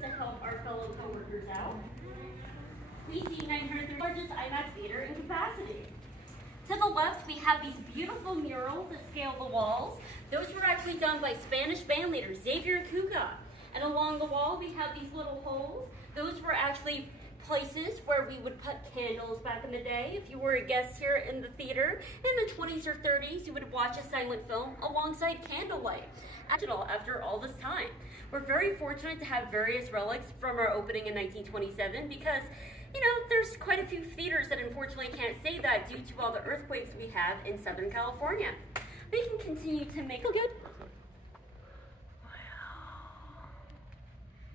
to help our fellow coworkers out. We see 903 largest IMAX theater in capacity. To the left, we have these beautiful murals that scale the walls. Those were actually done by Spanish band leader Xavier Cugat. And along the wall, we have these little holes. Those were actually places where we would put candles back in the day. If you were a guest here in the theater in the 20s or 30s, you would watch a silent film alongside candlelight. After all this time, we're very fortunate to have various relics from our opening in 1927 because, you know, there's quite a few theaters that unfortunately can't say that due to all the earthquakes we have in Southern California. We can continue to make it good.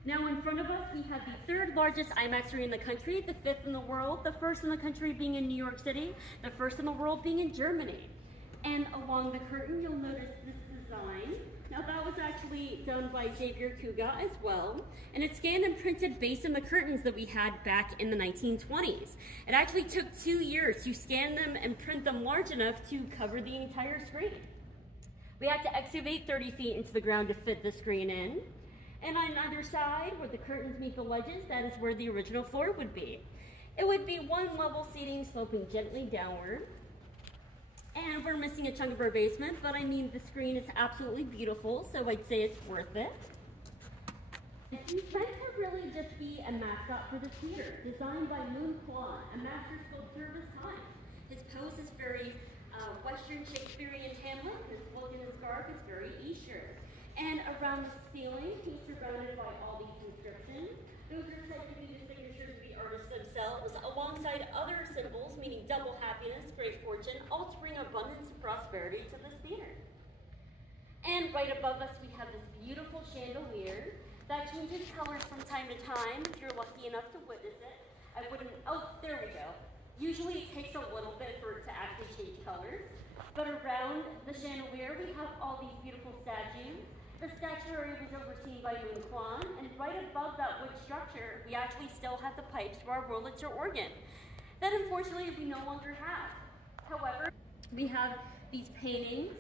Now in front of us, we have the third largest IMAX screen in the country, the fifth in the world, the first in the country being in New York City, the first in the world being in Germany. And along the curtain, you'll notice this design. Now that was actually done by Xavier Cugat as well, and it's scanned and printed based on the curtains that we had back in the 1920s. It actually took 2 years to scan them and print them large enough to cover the entire screen. We had to excavate 30 feet into the ground to fit the screen in. And on either side, where the curtains meet the ledges, that is where the original floor would be. It would be one level seating sloping gently downward. And we're missing a chunk of our basement, but I mean, the screen is absolutely beautiful, so I'd say it's worth it. He's meant to really just be a mascot for the theater, designed by Moon Quan, a master sculptor of his time. His pose is very Western Shakespearean Hamlet. His look and his garb is very Eastern. And around the ceiling, he's surrounded by all these inscriptions. Those are said to be the signatures of the artists themselves, alongside other symbols, meaning double happiness, great fortune, all to bring abundance and prosperity to this theater. And right above us, we have this beautiful chandelier that changes colors from time to time, if you're lucky enough to witness it. Oh, there we go. Usually it takes a little bit for it to actually change colors. But around the chandelier, we have all these beautiful statues. The statuary was overseen by Moon Quan, and right above that wood structure, we actually still have the pipes for our Wurlitzer organ that unfortunately we no longer have. However, we have these paintings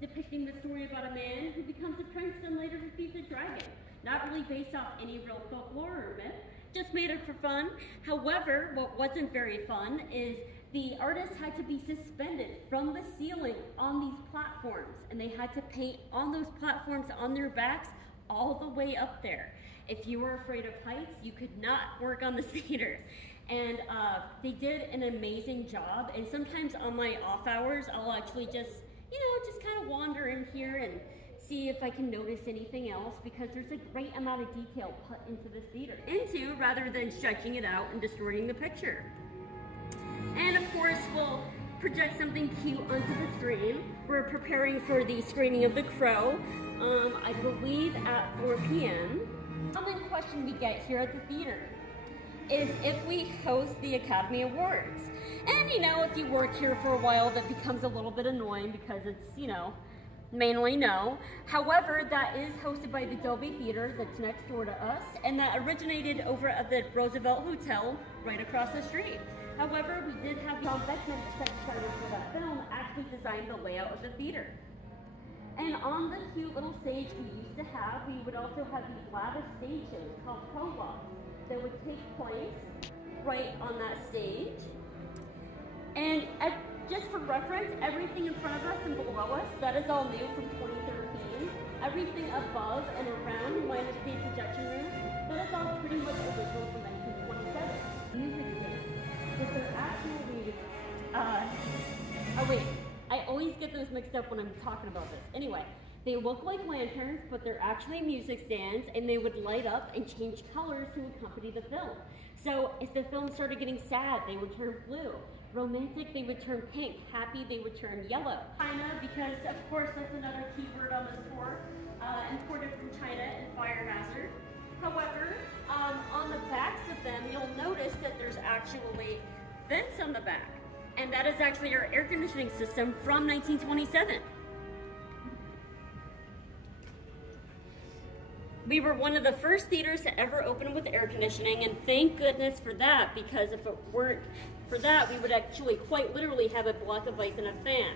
depicting the story about a man who becomes a prince and later defeats a dragon. Not really based off any real folklore or myth, just made it for fun. However, what wasn't very fun is the artists had to be suspended from the ceiling on these platforms, and they had to paint on those platforms on their backs all the way up there. If you were afraid of heights, you could not work on the theater. And they did an amazing job, and sometimes on my off hours, I'll actually just kind of wander in here and see if I can notice anything else, because there's a great amount of detail put into this theater, rather than stretching it out and distorting the picture. And of course, we'll project something cute onto the screen. We're preparing for the screening of The Crow, I believe at 4 p.m. The common question we get here at the theater is if we host the Academy Awards. And if you work here for a while, that becomes a little bit annoying because it's, mainly no. However, that is hosted by the Dolby Theater that's next door to us, and that originated over at the Roosevelt Hotel right across the street. However, we did have John Beckman, the set designer for that film, actually design the layout of the theater. And on the cute little stage we used to have, we would also have these lavish stage shows called prologues that would take place right on that stage. And just for reference, everything in front of us and below us, that is all new from 2013. Everything above and around, minus the projection room, that is all pretty much original from 1927. Music stands. But they're actually, oh wait, I always get those mixed up when I'm talking about this. Anyway, they look like lanterns, but they're actually music stands, and they would light up and change colors to accompany the film. So if the film started getting sad, they would turn blue. Romantic, they would turn pink. Happy, they would turn yellow. China, because of course that's another keyword on this report, imported from China and fire hazard. However, on the backs of them, you'll notice that there's actually vents on the back. And that is actually our air conditioning system from 1927. We were one of the first theaters to ever open with air conditioning, and thank goodness for that, because if it weren't for that, we would actually quite literally have a block of ice and a fan.